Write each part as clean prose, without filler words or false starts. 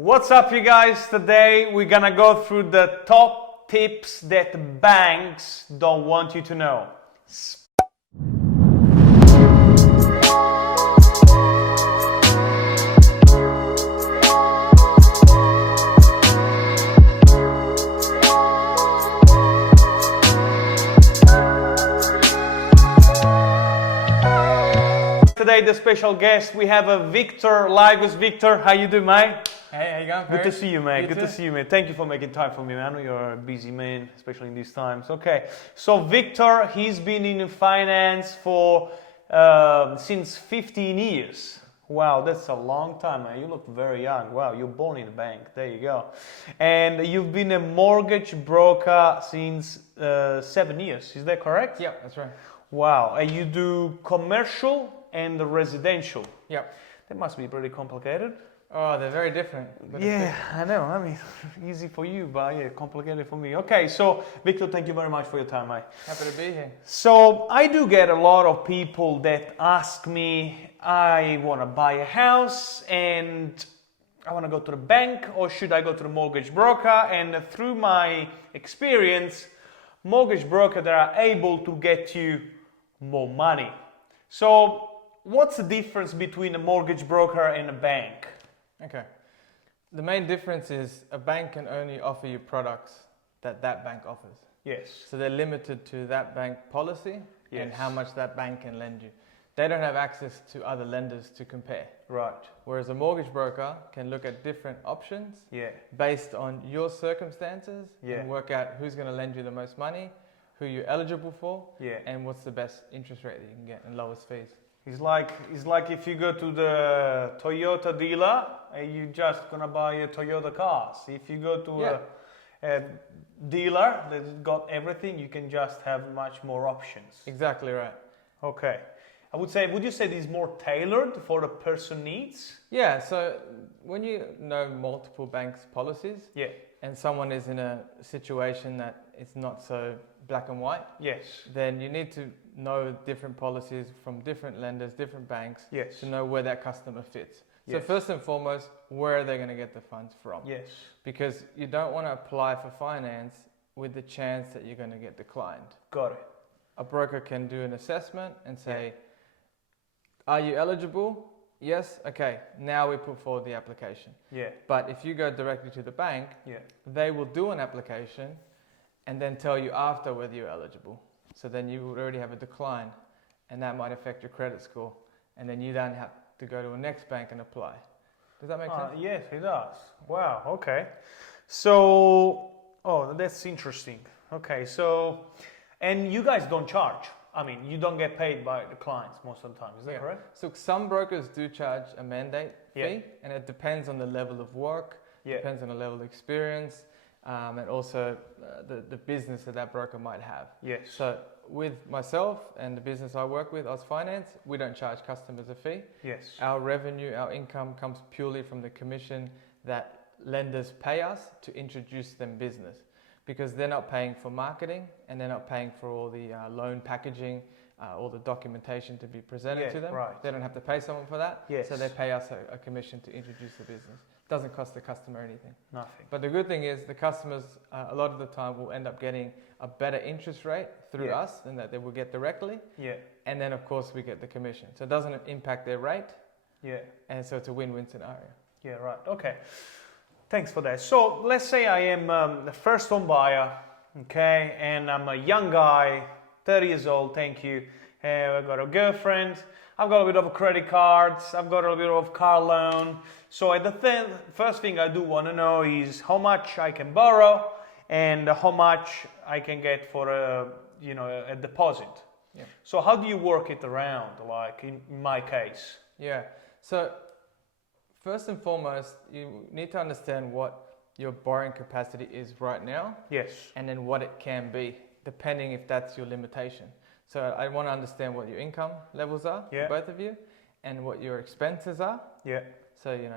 What's up, you guys? Today we're gonna go through the top tips that banks don't want you to know. Today the special guest, we have a Victor Lagos. Victor, how you doing, mate? Hey, how you going? Good to see you, mate. You Good too? to see you, man. Thank you for making time for me, man. I know you're a busy man, especially in these times. Okay, so Victor, he's been in finance for since 15 years. Wow, that's a long time, man. You look very young. Wow, you're born in a bank. There you go. And you've been a mortgage broker since 7 years. Is that correct? Yep, that's right. Wow, and you do commercial and residential. Yep. That must be pretty complicated. Oh, they're very different. But Yeah, I know. I mean, easy for you, but yeah, complicated for me. Okay, so Victor, thank you very much for your time, mate. happy to be here. So I do get a lot of people that ask me, I want to buy a house and I want to go to the bank, or should I go to the mortgage broker? And through my experience, mortgage broker, they are able to get you more money. So what's the difference between a mortgage broker and a bank? Okay. The main difference is a bank can only offer you products that bank offers. Yes. So they're limited to that bank policy and Yes. how much that bank can lend you. They don't have access to other lenders to compare. Right. Whereas a mortgage broker can look at different options Yeah. based on your circumstances Yeah. and work out who's going to lend you the most money, who you're eligible for, Yeah. and what's the best interest rate that you can get and lowest fees. It's like if you go to the Toyota dealer and you're just gonna buy a Toyota cars. If you go to a dealer that's got everything, you can just have much more options. Exactly right. Okay. Would you say this is more tailored for the person needs? Yeah, so when you know multiple banks' policies Yeah. and someone is in a situation that it's not so black and white, Yes. then you need to know different policies from different lenders, different banks, Yes. to know where that customer fits. So Yes. first and foremost, where are they going to get the funds from? Yes. Because you don't want to apply for finance with the chance that you're going to get declined. Got it. A broker can do an assessment and say, are you eligible? Yes. Okay. Now we put forward the application. Yeah. But if you go directly to the bank, Yeah. they will do an application and then tell you after whether you're eligible. So then you would already have a decline, and that might affect your credit score. And then you then have to go to a next bank and apply. Does that make sense? Yes, it does. Wow. Okay. So, that's interesting. Okay. So, and you guys don't charge. I mean, you don't get paid by the clients most of the time. Is that correct? So some brokers do charge a mandate fee, Yeah. and it depends on the level of work, Yeah. depends on the level of experience, and also the business that broker might have. Yes. So with myself and the business I work with, Oz Finance, we don't charge customers a fee. Yes. Our revenue, our income comes purely from the commission that lenders pay us to introduce them business, because they're not paying for marketing and they're not paying for all the loan packaging, all the documentation to be presented to them. Right. They don't have to pay someone for that. Yes. So they pay us a commission to introduce the business. Doesn't cost the customer anything. Nothing. But the good thing is the customers a lot of the time will end up getting a better interest rate through Yeah. us than that they will get directly. Yeah. And then of course we get the commission. So it doesn't impact their rate, Yeah. and so it's a win-win scenario. Yeah. Right. Okay. Thanks for that. So let's say I am the first home buyer, okay, and I'm a young guy, 30 years old. Thank you. I've got a girlfriend. I've got a bit of credit cards. I've got a bit of car loan. So first thing I do want to know is how much I can borrow and how much I can get for a deposit. Yeah. So how do you work it around, like in my case? Yeah. So first and foremost, you need to understand what your borrowing capacity is right now, Yes. and then what it can be, depending if that's your limitation. So I want to understand what your income levels are, Yeah. for both of you, and what your expenses are. Yeah. So, your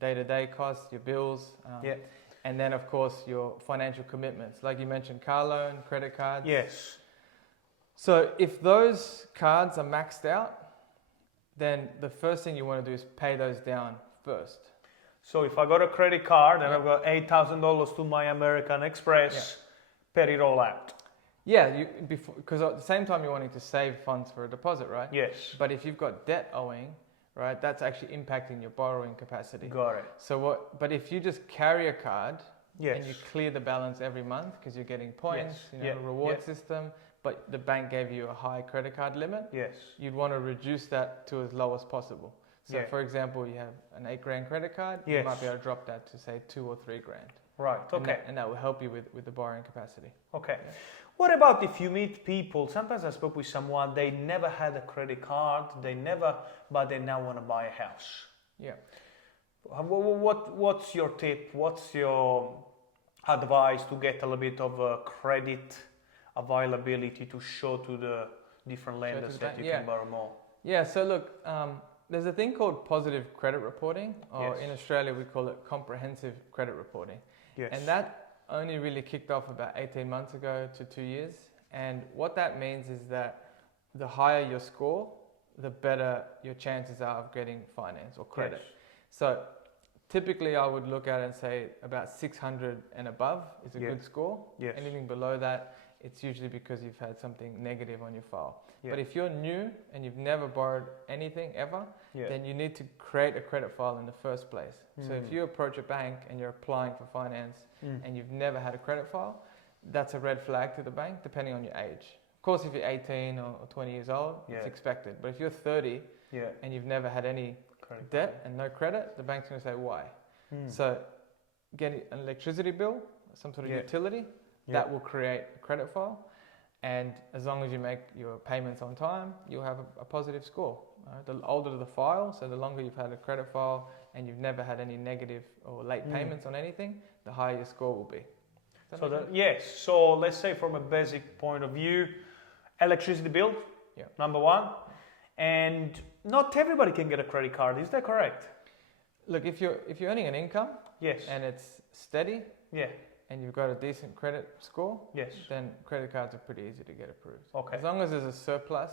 day-to-day costs, your bills, Yeah. and then of course your financial commitments. Like you mentioned, car loan, credit cards. Yes. So if those cards are maxed out, then the first thing you want to do is pay those down first. So if I got a credit card and I've got $8,000 to my American Express, pay it all out. Yeah, because at the same time you're wanting to save funds for a deposit, right? Yes. But if you've got debt owing, right, that's actually impacting your borrowing capacity. Got it. So but if you just carry a card Yes. and you clear the balance every month because you're getting points, Yes. reward system, but the bank gave you a high credit card limit, Yes. you'd want to reduce that to as low as possible. So for example, you have an $8,000 credit card, you might be able to drop that to say $2,000 or $3,000. Right, okay. And that will help you with the borrowing capacity. Okay. Yeah. What about if you meet people, sometimes I spoke with someone, they never had a credit card, but they now want to buy a house. Yeah. What's your tip? What's your advice to get a little bit of credit availability to show to the different lenders that you can borrow more? Yeah, so look, there's a thing called positive credit reporting, or in Australia we call it comprehensive credit reporting. Yes. And that only really kicked off about 18 months ago to 2 years. And what that means is that the higher your score, the better your chances are of getting finance or credit. Yes. So typically I would look at it and say about 600 and above is a good score. Yes. Anything below that, it's usually because you've had something negative on your file. Yeah. But if you're new and you've never borrowed anything ever, then you need to create a credit file in the first place. So if you approach a bank and you're applying for finance and you've never had a credit file, that's a red flag to the bank, depending on your age. Of course, if you're 18 or 20 years old, it's expected. But if you're 30 and you've never had any debt and no credit, the bank's going to say, why? So getting an electricity bill, some sort of utility, that will create a credit file. And as long as you make your payments on time, you'll have a positive score. The older the file, so the longer you've had a credit file and you've never had any negative or late payments on anything, the higher your score will be. So let's say from a basic point of view, electricity bill, number one, and not everybody can get a credit card. Is that correct? Look, if you're earning an income, and it's steady, and you've got a decent credit score, then credit cards are pretty easy to get approved. Okay. As long as there's a surplus,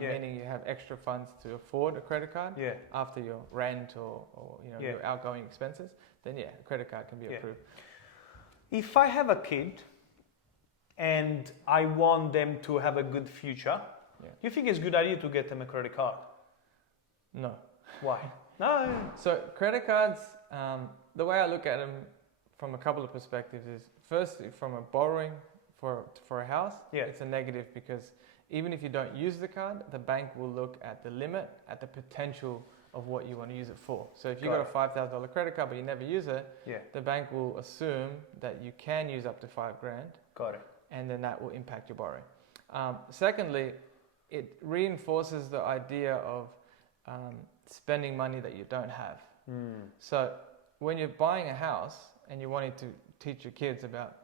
meaning you have extra funds to afford a credit card after your rent or your outgoing expenses, then a credit card can be approved. If I have a kid and I want them to have a good future, do you think it's a good idea to get them a credit card? No. Why? No. So credit cards, the way I look at them from a couple of perspectives is, firstly, from a borrowing for a house, it's a negative because even if you don't use the card, the bank will look at the limit, at the potential of what you want to use it for. So if you've got a $5,000 credit card but you never use it, the bank will assume that you can use up to $5,000. Got it. And then that will impact your borrowing. Secondly, it reinforces the idea of spending money that you don't have. So when you're buying a house and you're wanting to teach your kids about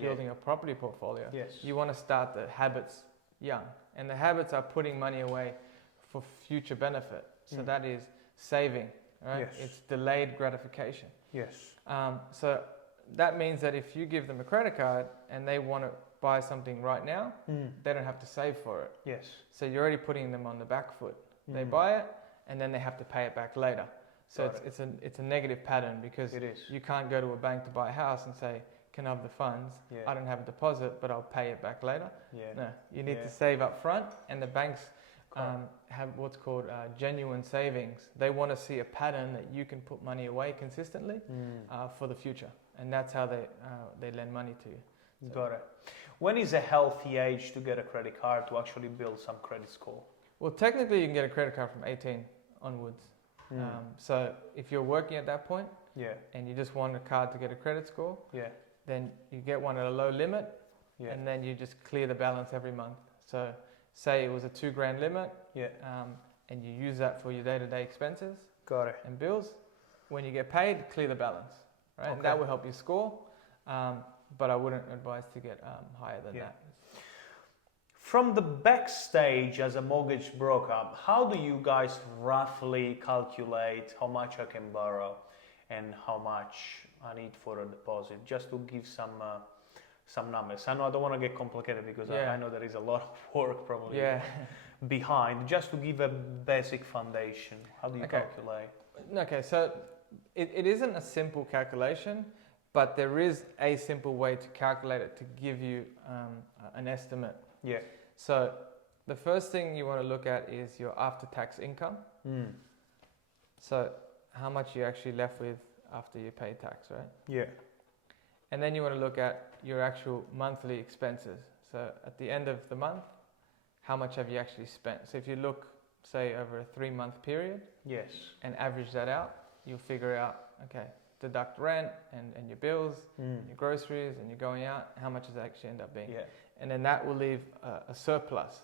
building a property portfolio, you want to start the habits young. And the habits are putting money away for future benefit. So that is saving, right? It's delayed gratification. So that means that if you give them a credit card and they want to buy something right now, they don't have to save for it. So you're already putting them on the back foot. They buy it and then they have to pay it back later. So it's a negative pattern because you can't go to a bank to buy a house and say, can I have the funds? I don't have a deposit, but I'll pay it back later. No, you need to save up front, and the banks have what's called genuine savings. They want to see a pattern that you can put money away consistently for the future, and that's how they lend money to you. So. Got it. When is a healthy age to get a credit card to actually build some credit score? Well, technically you can get a credit card from 18 onwards. So if you're working at that point and you just want a card to get a credit score, then you get one at a low limit and then you just clear the balance every month. So say it was a $2,000 limit and you use that for your day-to-day expenses and bills. When you get paid, clear the balance, right? And that will help you score, but I wouldn't advise to get higher than that. From the backstage as a mortgage broker, how do you guys roughly calculate how much I can borrow and how much I need for a deposit? Just to give some numbers. I know I don't want to get complicated because I know there is a lot of work probably behind. Just to give a basic foundation, how do you calculate? Okay, so it isn't a simple calculation, but there is a simple way to calculate it to give you an estimate. Yeah. So the first thing you want to look at is your after-tax income. So how much you're actually left with after you pay tax, right? Yeah. And then you want to look at your actual monthly expenses. So at the end of the month, how much have you actually spent? So if you look, say, over a 3-month period, Yes. and average that out, you'll figure out, okay, deduct rent and your bills, your groceries, and you're going out, how much does it actually end up being? Yeah. And then that will leave a surplus.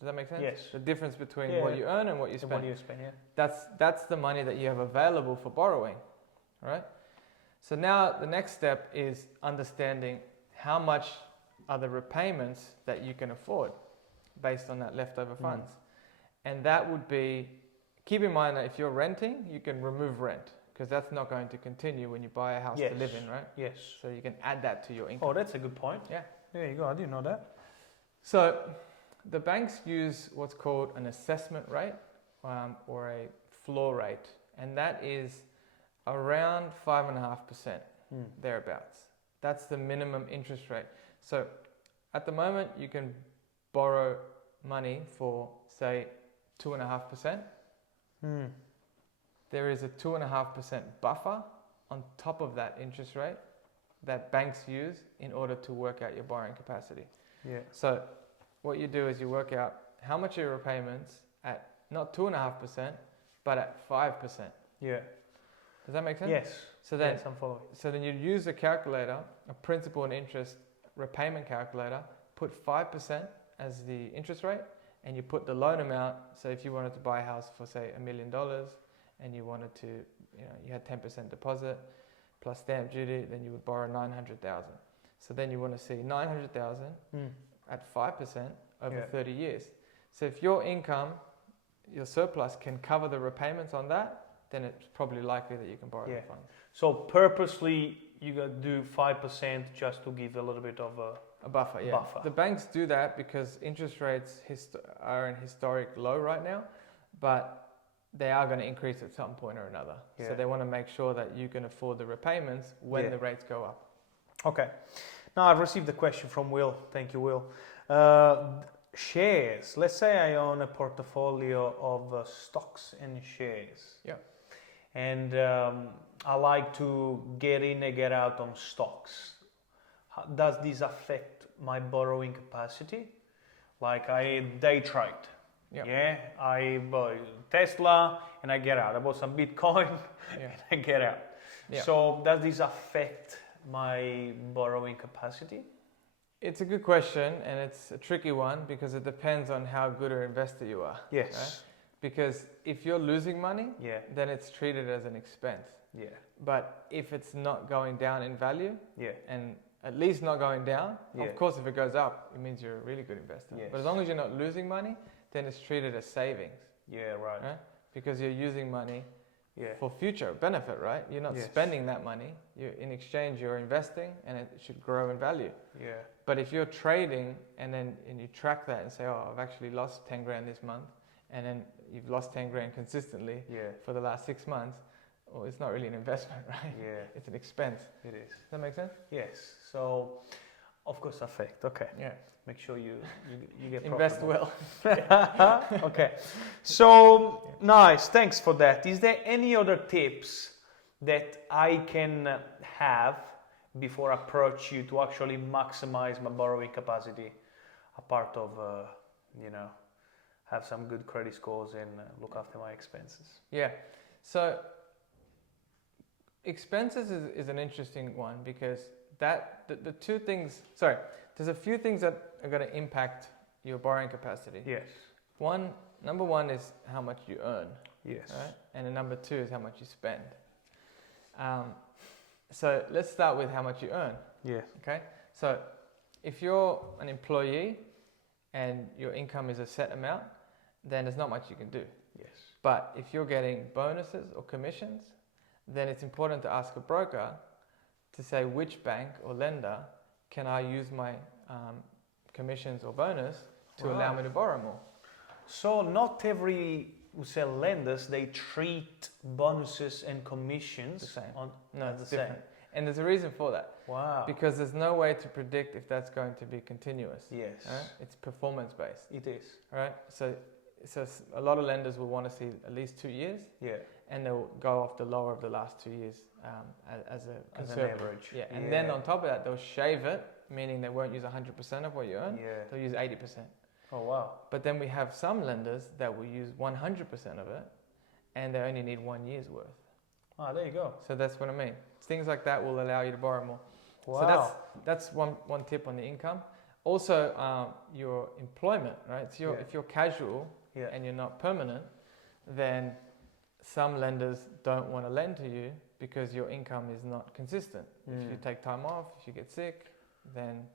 Does that make sense? Yes. The difference between what you earn and what you spend. What you spend, yeah. That's the money that you have available for borrowing, right? So now the next step is understanding how much are the repayments that you can afford based on that leftover funds. And that would be, keep in mind that if you're renting, you can remove rent because that's not going to continue when you buy a house to live in, right? Yes. So you can add that to your income. Oh, that's a good point. Yeah. There you go. I didn't know that. So the banks use what's called an assessment rate or a floor rate, and that is around 5.5%, thereabouts. That's the minimum interest rate. So at the moment, you can borrow money for, say, 2.5%. There is a 2.5% buffer on top of that interest rate that banks use in order to work out your borrowing capacity. Yeah. So what you do is you work out how much are your repayments at not 2.5%, but at 5%. Yeah. Does that make sense? Yes. So then, yes, I'm following. So then you use a calculator, a principal and interest repayment calculator, put 5% as the interest rate, and you put the loan amount. So if you wanted to buy a house for, say, $1 million, and you wanted to, you had 10% deposit plus stamp duty, then you would borrow 900,000. So then you want to see 900,000 at 5% over 30 years. So if your income, your surplus can cover the repayments on that, then it's probably likely that you can borrow the funds. So purposely you got to do 5% just to give a little bit of a buffer. Yeah. Buffer. The banks do that because interest rates are in historic low right now, but they are going to increase at some point or another. Yeah. So they want to make sure that you can afford the repayments when the rates go up. Okay. Now I've received a question from Will. Thank you, Will. Shares. Let's say I own a portfolio of stocks and shares. Yeah. And I like to get in and get out on stocks. Does this affect my borrowing capacity? Like I day trade. Yeah. I buy Tesla and I get out. I bought some Bitcoin and I get out. Yeah. So does this affect my borrowing capacity? It's a good question, and it's a tricky one because it depends on how good an investor you are. Yes. Right? Because if you're losing money, then it's treated as an expense. Yeah. But if it's not going down in value, and at least not going down, of course, if it goes up, it means you're a really good investor. Yes. But as long as you're not losing money, then it's treated as savings. Yeah, right. Because you're using money for future benefit, right? You're not spending that money. In exchange, you're investing, and it should grow in value. Yeah. But if you're trading and you track that and say, oh, I've actually lost 10 grand this month, and then you've lost 10 grand consistently for the last 6 months, well, it's not really an investment, right? Yeah. It's an expense. It is. Does that make sense? Yes. So, of course, affect. Okay. Yeah. Make sure you get invest profitable. well. Okay. So, nice. Thanks for that. Is there any other tips that I can have before I approach you to actually maximize my borrowing capacity, apart of, have some good credit scores and look after my expenses? Yeah. So expenses is an interesting one because the two things, there's a few things that are going to impact your borrowing capacity. Yes. Number one is how much you earn. Yes. Right? And then number two is how much you spend. So let's start with how much you earn. Yes. Okay. So if you're an employee and your income is a set amount, then there's not much you can do. Yes. But if you're getting bonuses or commissions, then it's important to ask a broker to say which bank or lender can I use my commissions or bonus to allow me to borrow more. So not every we say lenders, they treat bonuses and commissions The same. on No, as it's the different. same. And there's a reason for that. Wow. Because there's no way to predict if that's going to be continuous. Yes. Right? It's performance based. It is. Right? So a lot of lenders will want to see at least 2 years, Yeah. and they'll go off the lower of the last 2 years as a As an conservative. average. Yeah. And then on top of that, they'll shave it, meaning they won't use 100% of what you earn. Yeah. They'll use 80%. Oh wow. But then we have some lenders that will use 100% of it, and they only need 1 year's worth. Ah, there you go. So that's what I mean. Things like that will allow you to borrow more. Wow. So that's one tip on the income. Also, your employment, right? So if you're casual and you're not permanent, then some lenders don't want to lend to you because your income is not consistent. If you take time off, if you get sick, then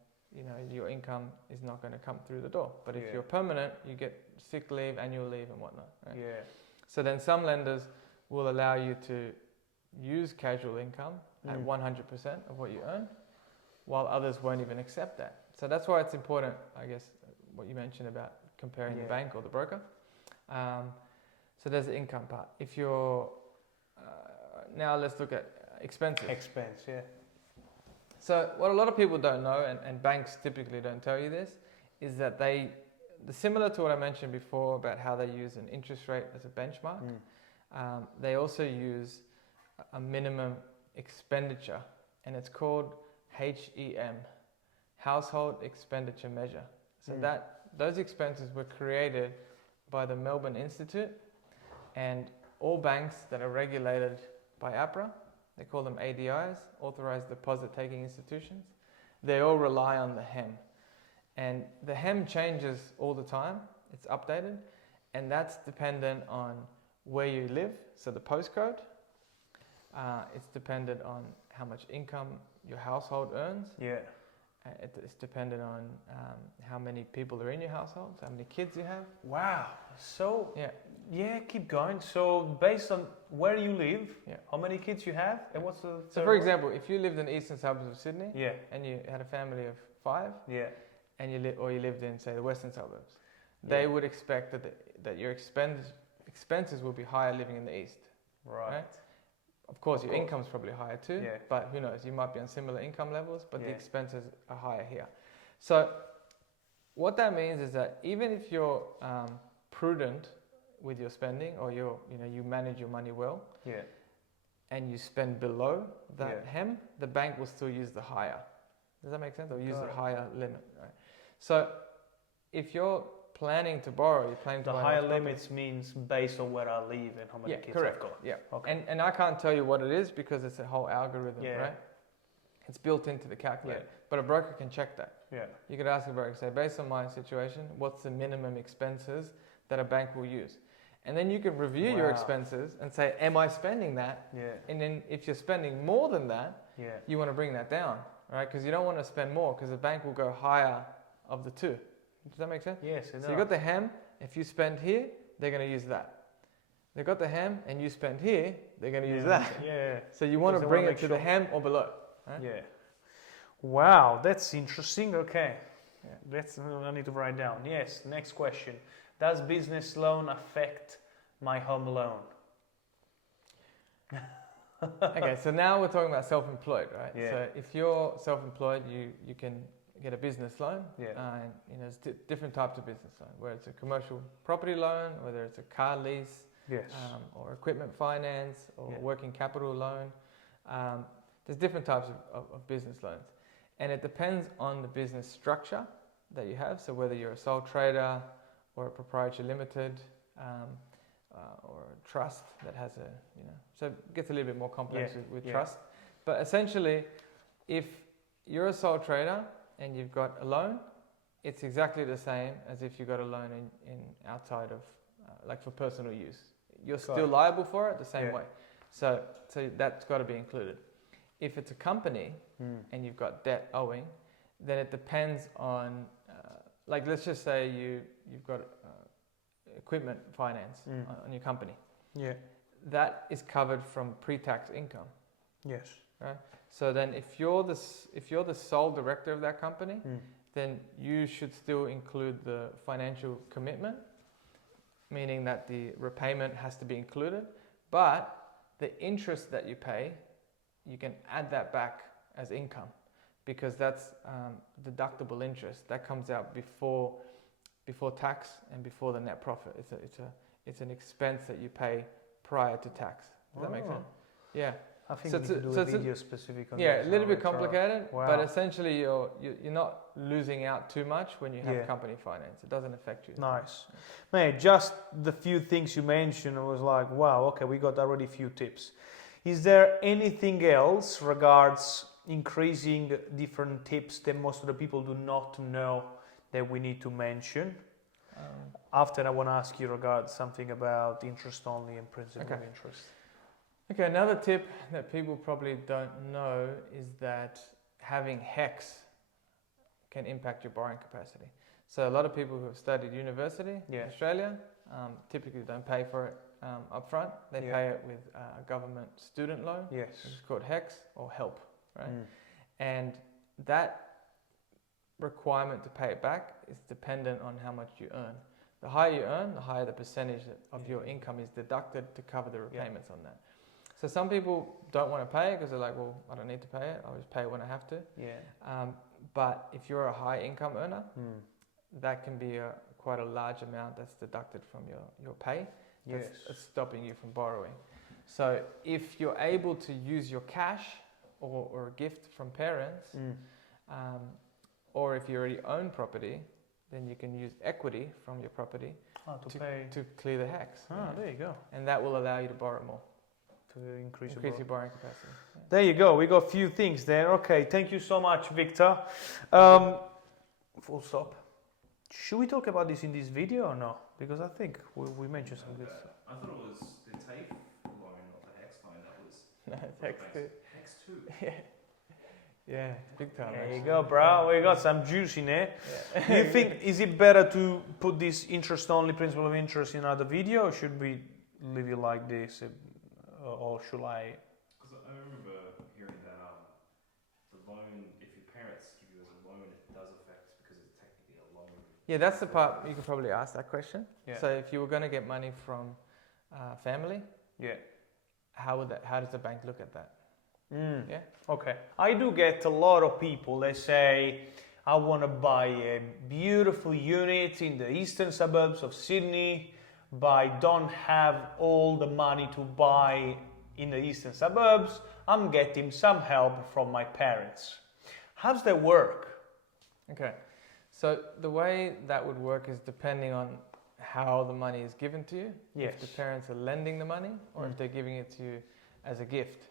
your income is not going to come through the door. But if you're permanent, you get sick leave, annual leave, and whatnot. Right? Yeah. So then some lenders will allow you to use casual income at 100% of what you earn, while others won't even accept that. So that's why it's important, I guess, what you mentioned about comparing the bank or the broker. So there's the income part. If you're now let's look at expenses. Expense, yeah. So what a lot of people don't know, and banks typically don't tell you this, is that similar to what I mentioned before about how they use an interest rate as a benchmark, they also use a minimum expenditure, and it's called HEM, Household Expenditure Measure. So those expenses were created by the Melbourne Institute, and all banks that are regulated by APRA, they call them ADIs, Authorised Deposit Taking Institutions, they all rely on the HEM. And the HEM changes all the time, it's updated, and that's dependent on where you live, so the postcode. It's dependent on how much income your household earns. Yeah. It's dependent on how many people are in your household, how many kids you have. Wow. So keep going. So based on where you live, how many kids you have, and what's the so for example, if you lived in the eastern suburbs of Sydney, and you had a family of 5, and you lived in, say, the western suburbs, they would expect that your expenses will be higher living in the east. Right? Of course, your income's probably higher too, but who knows, you might be on similar income levels, but the expenses are higher here. So what that means is that even if you're prudent with your spending, or you manage your money well, and you spend below that HEM, the bank will still use the higher. Does that make sense? Or use the higher limit, right? So if you're planning to borrow, you're planning to the higher limits means based on where I live and how many kids I've got. Yeah, okay. And I can't tell you what it is because it's a whole algorithm, right? It's built into the calculator, but a broker can check that. Yeah. You could ask a broker, say, based on my situation, what's the minimum expenses that a bank will use? And then you can review your expenses and say, am I spending that? Yeah. And then if you're spending more than that, you want to bring that down, right? Because you don't want to spend more because the bank will go higher of the two. Does that make sense? Yes, it does. So you got the HEM, if you spend here, they're going to use that. They got the HEM and you spend here, they're going to use that. Yeah. So you want to bring it to the HEM or below. Right? Yeah. Wow, that's interesting. Okay. I need to write down. Yes, next question. Does business loan affect my home loan? Okay, so now we're talking about self-employed, right? Yeah. So if you're self-employed, you can get a business loan. Yeah. And there's different types of business loan, whether it's a commercial property loan, whether it's a car lease, or equipment finance, or working capital loan. There's different types of business loans. And it depends on the business structure that you have. So whether you're a sole trader or a proprietary limited, or a trust that has so it gets a little bit more complex with trust. But essentially, if you're a sole trader and you've got a loan, it's exactly the same as if you got a loan in outside of, like for personal use. You're still liable for it the same way. So that's got to be included. If it's a company and you've got debt owing, then it depends on, like let's just say you've got equipment finance on your company. Yeah. That is covered from pre-tax income. Yes. Right. So then, if you're the sole director of that company, then you should still include the financial commitment meaning that the repayment has to be included, but the interest that you pay, you can add that back as income, because that's deductible interest that comes out before tax and before the net profit. It's an expense that you pay prior to tax. Does that make sense? Yeah. I think we need to do a video specific on yeah, this. a little bit complicated, Wow. but essentially you're not losing out too much when you have company finance. It doesn't affect you. Nice. Mate, just the few things you mentioned, I was like, wow, okay, we got already a few tips. Is there anything else regards increasing different tips that most of the people do not know that we need to mention? After I want to ask you regards something about interest only and principal of interest. Okay, another tip that people probably don't know is that having HECS can impact your borrowing capacity. So a lot of people who have studied university in Australia typically don't pay for it up front. They pay it with a government student loan, which is called HECS or HELP, right? And that requirement to pay it back is dependent on how much you earn. The higher you earn, the higher the percentage of your income is deducted to cover the repayments on that. So some people don't want to pay it because they're like, well, I don't need to pay it. I'll just pay it when I have to. But if you're a high income earner, that can be quite a large amount that's deducted from your pay. That's stopping you from borrowing. So if you're able to use your cash or a gift from parents, or if you already own property, then you can use equity from your property to clear the HECS. There you go. And that will allow you to borrow more. To increase your borrowing capacity. There you go. We got a few things there. Okay, thank you so much, Victor. Full stop. Should we talk about this in this video or no? Because I think we mentioned some good stuff. I thought it was the TAFE loan, not the HECS loan. That was no, HECS too. HECS too. Yeah, big time. There you go, bro. We got some juice in there. Do you think, is it better to put this interest only principle of interest in another video, or should we leave it like this? Or should I? Because I remember hearing that the loan, if your parents give you as a loan, it does affect because it's technically a loan. Yeah, that's the part you could probably ask that question. Yeah. So if you were going to get money from family, how does the bank look at that? Yeah. Okay. I do get a lot of people that say, I want to buy a beautiful unit in the eastern suburbs of Sydney, but I don't have all the money to buy in the eastern suburbs. I'm getting some help from my parents. How's that work? Okay, so the way that would work is depending on how the money is given to you. Yes. If the parents are lending the money or if they're giving it to you as a gift.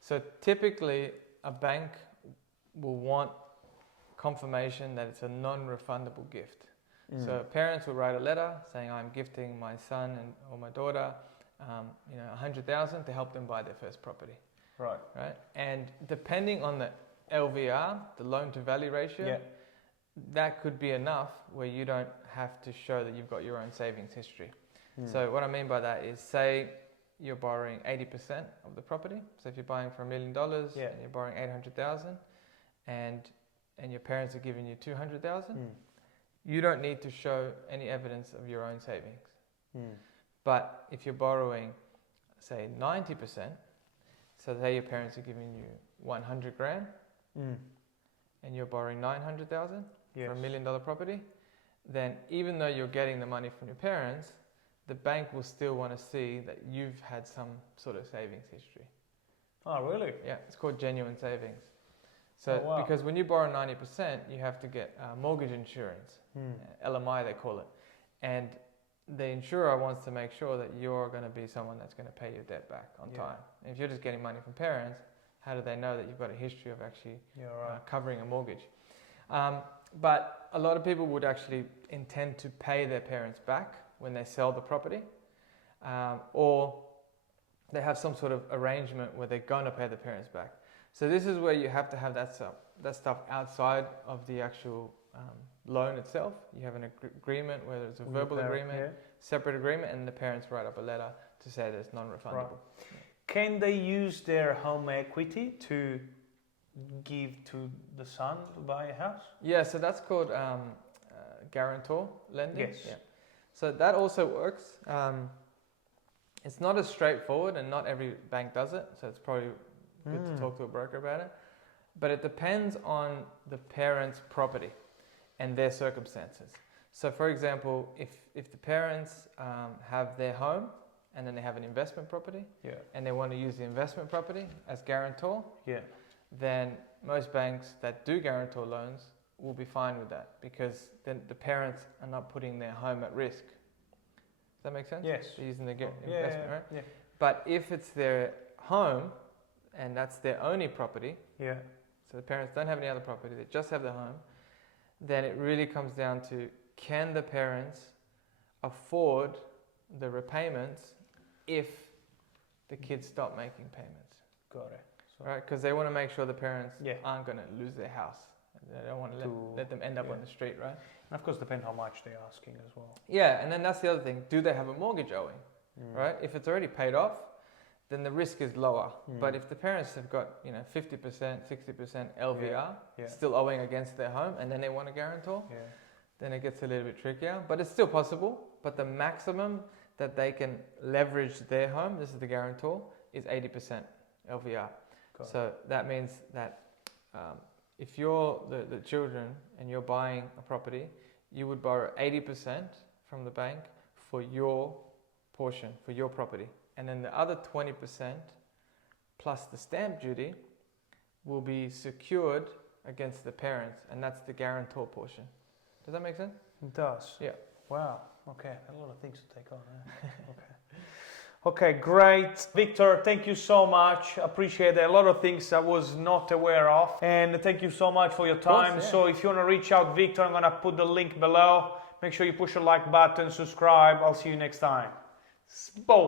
So typically a bank will want confirmation that it's a non-refundable gift. So parents will write a letter saying, I'm gifting my son or my daughter, $100,000 to help them buy their first property. Right. And depending on the LVR, the loan to value ratio, that could be enough where you don't have to show that you've got your own savings history. So what I mean by that is, say you're borrowing 80% of the property. So if you're buying for $1 million and you're borrowing 800,000 and your parents are giving you 200,000, you don't need to show any evidence of your own savings. But if you're borrowing, say 90%, so say your parents are giving you 100 grand and you're borrowing 900,000 for $1 million property, then even though you're getting the money from your parents, the bank will still want to see that you've had some sort of savings history. Oh, really? Yeah, it's called genuine savings. So because when you borrow 90%, you have to get mortgage insurance, LMI they call it. And the insurer wants to make sure that you're going to be someone that's going to pay your debt back on time. And if you're just getting money from parents, how do they know that you've got a history of actually covering a mortgage? But a lot of people would actually intend to pay their parents back when they sell the property, or they have some sort of arrangement where they're going to pay the parents back. So this is where you have to have that stuff outside of the actual loan itself. You have an agreement, whether it's a verbal agreement, separate agreement, and the parents write up a letter to say that it's non-refundable. Right. Can they use their home equity to give to the son to buy a house? Yeah, so that's called guarantor lending. Yes. Yeah. So that also works. It's not as straightforward, and not every bank does it. So it's probably good to talk to a broker about it. But it depends on the parent's property and their circumstances. So for example, if the parents have their home and then they have an investment property, and they want to use the investment property as guarantor, then most banks that do guarantor loans will be fine with that, because then the parents are not putting their home at risk. Does that make sense? Yes. They're using the investment, right? Yeah. But if it's their home and that's their only property, Yeah. so the parents don't have any other property, they just have the home, then it really comes down to, can the parents afford the repayments if the kids stop making payments? Got it. So, Right? Because they want to make sure the parents Yeah. aren't going to lose their house. They don't want to let them end up on the street, right? and of course, depend how much they're asking as well. Yeah, and then that's the other thing. Do they have a mortgage owing? Right? If it's already paid off, then the risk is lower. But if the parents have got 50%, 60% LVR still owing against their home, and then they want a guarantor, then it gets a little bit trickier. But it's still possible. But the maximum that they can leverage their home, this is the guarantor, is 80% LVR. So that means that if you're the children and you're buying a property, you would borrow 80% from the bank for your portion, for your property. And then the other 20% plus the stamp duty will be secured against the parents, and that's the guarantor portion. Does that make sense? It does. Yeah. Wow. Okay. A lot of things to take on. Okay. Okay, great. Victor, thank you so much. Appreciate it. A lot of things I was not aware of. And thank you so much for your time. Of course, yeah. So if you want to reach out, Victor, I'm going to put the link below. Make sure you push the like button, subscribe. I'll see you next time. Spo.